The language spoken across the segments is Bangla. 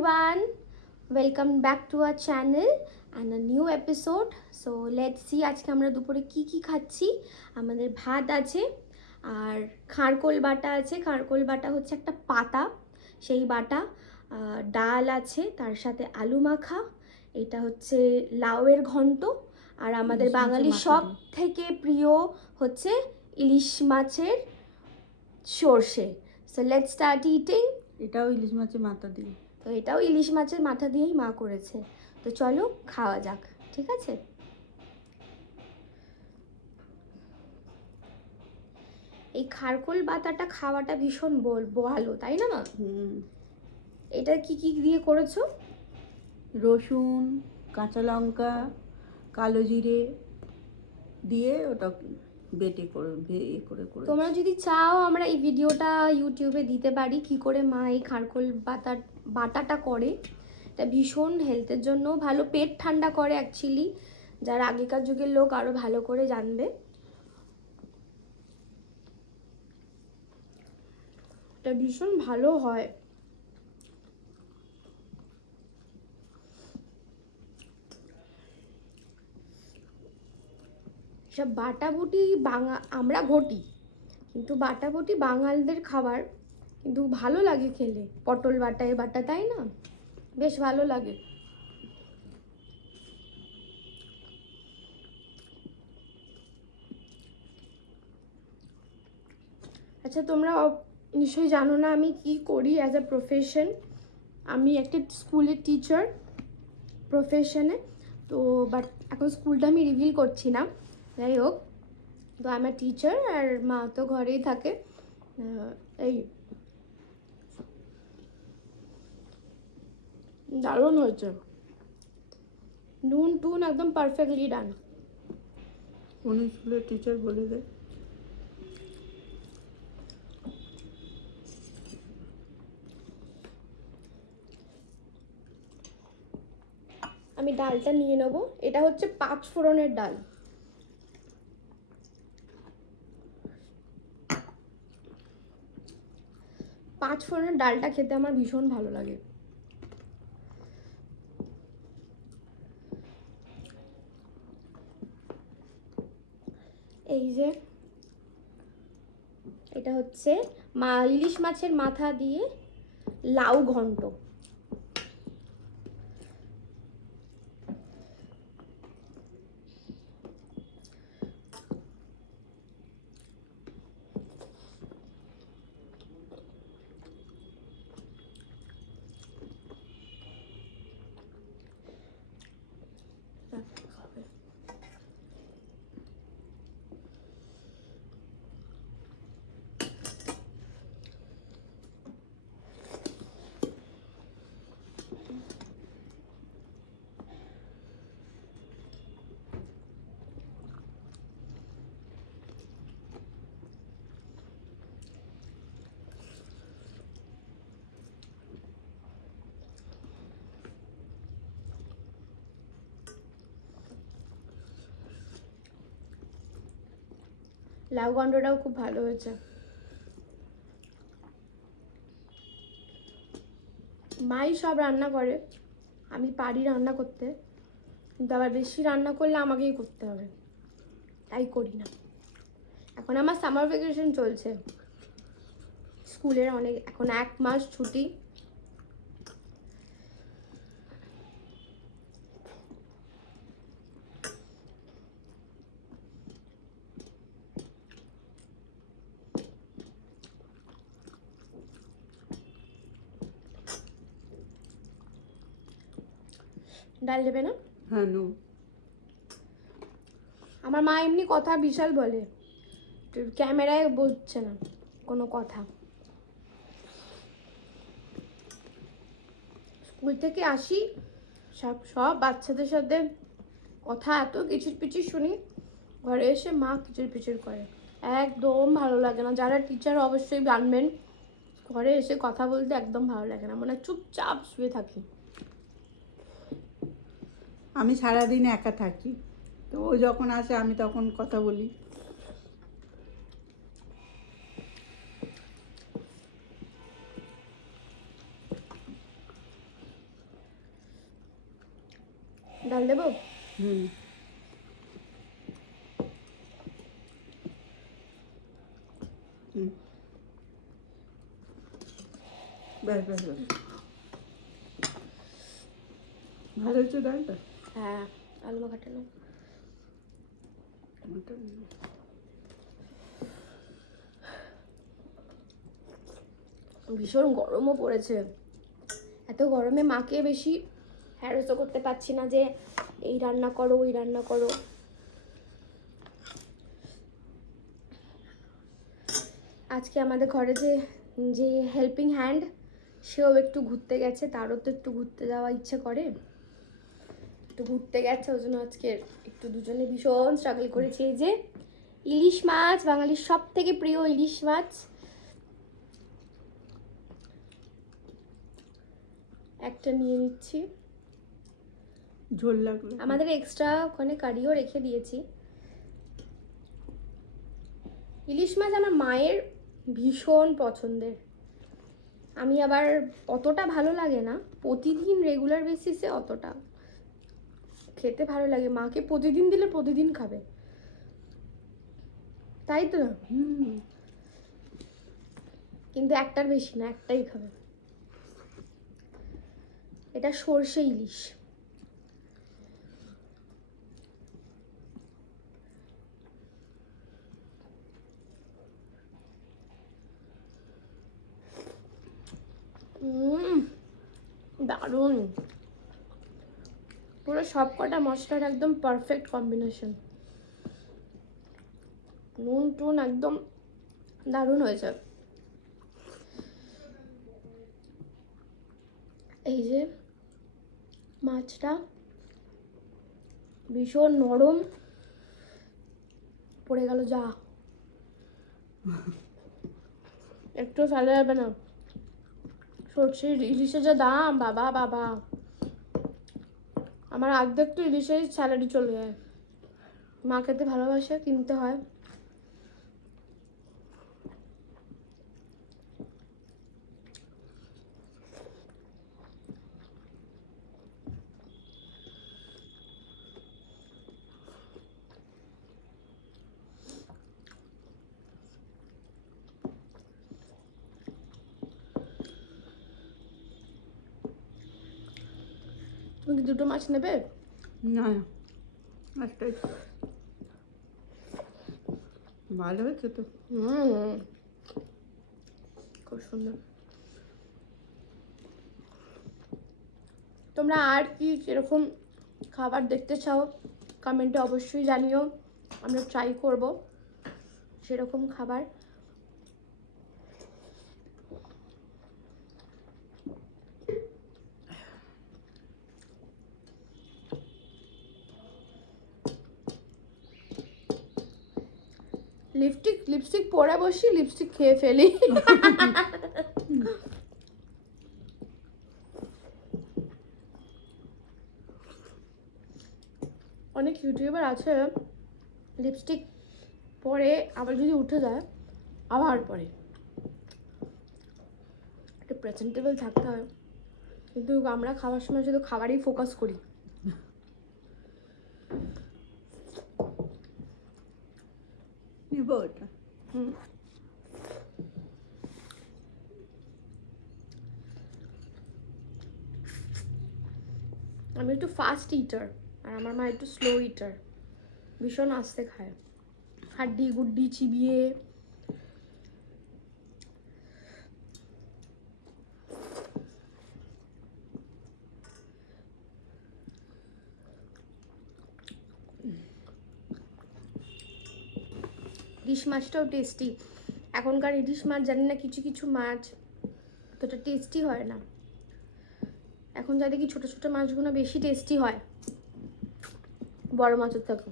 everyone, welcome back to our channel and a new episode. So let's see আজকে আমরা দুপুরে কি খাচ্ছি। আমাদের ভাত আছে আর খারকোল বাটা আছে। খারকোল বাটা হচ্ছে একটা পাতা, সেই বাটা। ডাল আছে, তার সাথে আলু মাখা। এটা হচ্ছে লাউয়ের ঘন্ট। আর আমাদের বাঙালির সব থেকে প্রিয় হচ্ছে ইলিশ মাছের সর্ষে। So let's start eating. এটাও ইলিশ মাছের মাথা দিয়ে, তো এটাও ইলিশ মাছের মাথা দিয়েই মা করেছে। তো চলো খাওয়া যাক, ঠিক আছে? এই খারকোল বাটাটা খাওয়াটা ভীষণ ভালো, তাই না মা? এটা কি দিয়ে করেছো? রসুন, কাঁচা লঙ্কা, কালো জিরে দিয়ে ওটা বেটে করে তোমরা যদি চাও আমরা এই ভিডিওটা ইউটিউবে দিতে পারি কি করে মা এই খারকোল বাটাটা করে। এটা ভীষণ হেলথের জন্য ভালো, পেট ঠান্ডা করে অ্যাকচুয়ালি। যারা আগেকার যুগের লোক আরো ভালো করে জানবে। এটা ভীষণ ভালো হয়। সব বাটাবুটি আমরা ঘটি, কিন্তু বাটাবুটি বাঙালদের খাবার, কিন্তু ভালো লাগে খেলে। পটল বাটায় বাটা, তাই না? বেশ ভালো লাগে। আচ্ছা, তোমরা নিশ্চয়ই জানো না আমি কি করি অ্যাজ আ প্রফেশন। আমি একটা স্কুলের টিচার প্রফেশনে। তো বাট এখন স্কুলটা আমি রিভিল করছি না, যাই হোক। তো আমার টিচার আর মা তো ঘরেই থাকে। এই দারুণ হয়েছে, নুন টুন একদম পারফেক্টলি ডান। কোন স্কুলের টিচার বলে দেয়? আমি ডালটা নিয়ে নেব। এটা হচ্ছে 5 ফোড়নের ডাল। পাঁচ ফোড়নের ডালটা খেতে আমার ভীষণ ভালো লাগে। এই যে এটা হচ্ছে ইলিশ মাছের মাথা দিয়ে লাউ ঘন্ট। লাউ ঘন্টটাও খুব ভালো হয়েছে। মাই সব রান্না করে, আমি পারি রান্না করতে, কিন্তু আবার বেশি রান্না করলে আমাকেই করতে হবে, তাই করি না। এখন আমার সামার ভ্যাকেশন চলছে স্কুলের, এখন 1 মাস ছুটি। ডাল দেবে না? হ্যাঁ, নো। আমার মা এমনি কথা বিশাল বলে, ক্যামেরায় বলছে না কোনো কথা। স্কুল থেকে আসি, সব বাচ্চাদের সাথে কথা এত কিচির পিচির শুনি, ঘরে এসে মা কিচির পিচির করে, একদম ভালো লাগে না। যারা টিচার অবশ্যই জানবেন, ঘরে এসে কথা বলতে একদম ভালো লাগে না, মানে চুপচাপ শুয়ে থাকি। আমি সারাদিন একা থাকি, তো ও যখন আসে আমি তখন কথা বলি। ডাল দেবো? হুম। হুম। ব্যাস ব্যাস ব্যাস, ভালো হচ্ছে ডালটা। হ্যাঁ, আলু মাখাটা নাও। ভীষণ গরমও পড়েছে। এত গরমে মাকে বেশি হ্যারাসও করতে পারছি না যে এই রান্না করো ওই রান্না করো। আজকে আমাদের ঘরে যে যে হেল্পিং হ্যান্ড, সেও একটু ঘুরতে গেছে, তারও তো একটু ঘুরতে যাওয়া ইচ্ছে করে, একটু ঘুরতে গেছে। ওই জন্য আজকে একটু দুজনে ভীষণ স্ট্রাগল করেছি। এই যে ইলিশ মাছ, বাঙালির সব থেকে প্রিয় ইলিশ মাছ, একটা নিয়ে নিচ্ছি। ঝোল লাগলো আমাদের এক্সট্রা ওখানে কারিও রেখে দিয়েছি। ইলিশ মাছ আমার মায়ের ভীষণ পছন্দের। আমি আবার অতটা ভালো লাগে না, প্রতিদিন রেগুলার বেসিসে অতটা খেতে ভালো লাগে। মাকে প্রতিদিন দিলে প্রতিদিন খাবে, তাই তো না? হুম। কিন্তু একটার বেশি না, একটাই খাবে। এটা সর্ষে ইলিশ। দারুণ, পুরো সব কটা মশলার একদম পারফেক্ট কম্বিনেশন। নুন টুন একদম দারুণ হয়েছে। এই যে মাছটা ভীষণ নরম, পড়ে গেল যা, একটু ফেলা যাবে না। সর্ষের ইলিশের যা দাম, বাবা বাবা, আমার অর্ধেক তো ইলিশের স্যালারি চলে যায়। মা খেতে ভালোবাসে, কিনতে হয়। তুমি কি দুটো মাছ নেবে? না না, একটাই। ভালো হয়েছে তো। খুব সুন্দর। তোমরা আর কি এরকম খাবার দেখতে চাও কমেন্টে অবশ্যই জানিও, আমরা ট্রাই করব সেরকম খাবার। লিপস্টিক পরে বসি, লিপস্টিক খেয়ে ফেলি। অনেক ইউটিউবার আছে লিপস্টিক পরে আবার যদি উঠে যায় আবার পরে, একটু প্রেজেন্টেবল থাকতে হয়। কিন্তু আমরা খাওয়ার সময় শুধু খাবারই ফোকাস করি। নিব ওটা। আমি একটু ফাস্ট ইটার, আর আমার মা একটু স্লো ইটার, ভীষণ আস্তে খায়, হাড্ডি গুড্ডি চিবিয়ে। ইলিশ মাছটাও টেস্টি। এখনকার ইলিশ মাছ জানি না, কিছু কিছু মাছ অতটা টেস্টি হয় না। এখন যা দেখি ছোটো ছোটো মাছগুলো বেশি টেস্টি হয় বড় মাছের থেকে।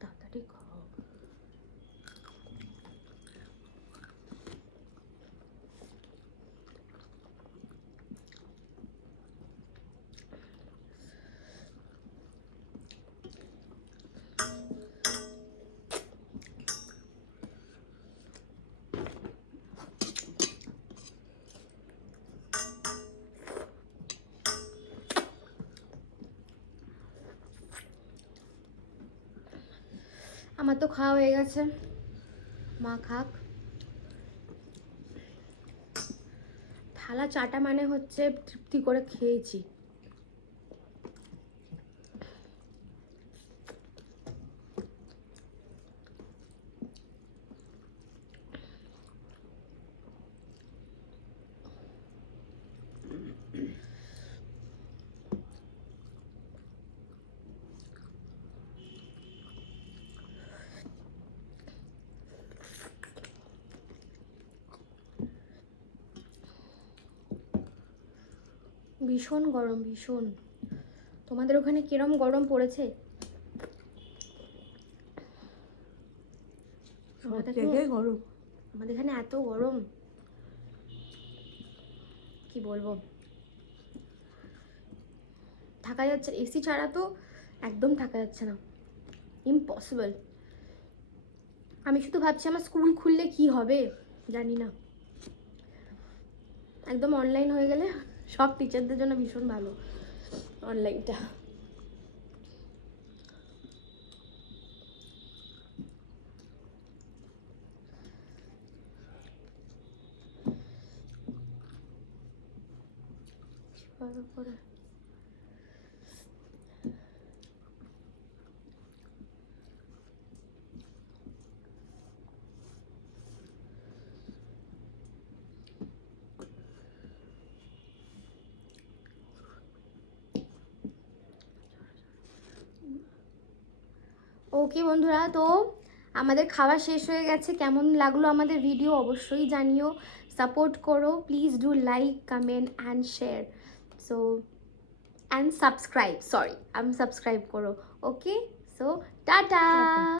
তাড়াতাড়ি খাও। আমার তো খাওয়া হয়ে গেছে, মা খাক। থালা চাটা মানে হচ্ছে তৃপ্তি করে খেয়েছি। ভীষণ গরম, ভীষণ। তোমাদের ওখানে কিরম গরম পড়েছে? সব জায়গায় গরম। আমাদের এখানে এত গরম, কি বলবো, থাকা যাচ্ছে, এসি ছাড়া তো একদম থাকা যাচ্ছে না, ইম্পসিবল। আমি শুধু ভাবছি আমার স্কুল খুললে কি হবে, জানি না। একদম অনলাইন হয়ে গেলে সব টিচারদের জন্য ভীষণ ভালো অনলাইনটা। ওকে বন্ধুরা, তো আমাদের খাওয়া শেষ হয়ে গেছে। কেমন লাগলো আমাদের ভিডিও অবশ্যই জানিও, সাপোর্ট করো, please do like, comment and share. So and subscribe, sorry, subscribe করো। ওকে, সো টাটা।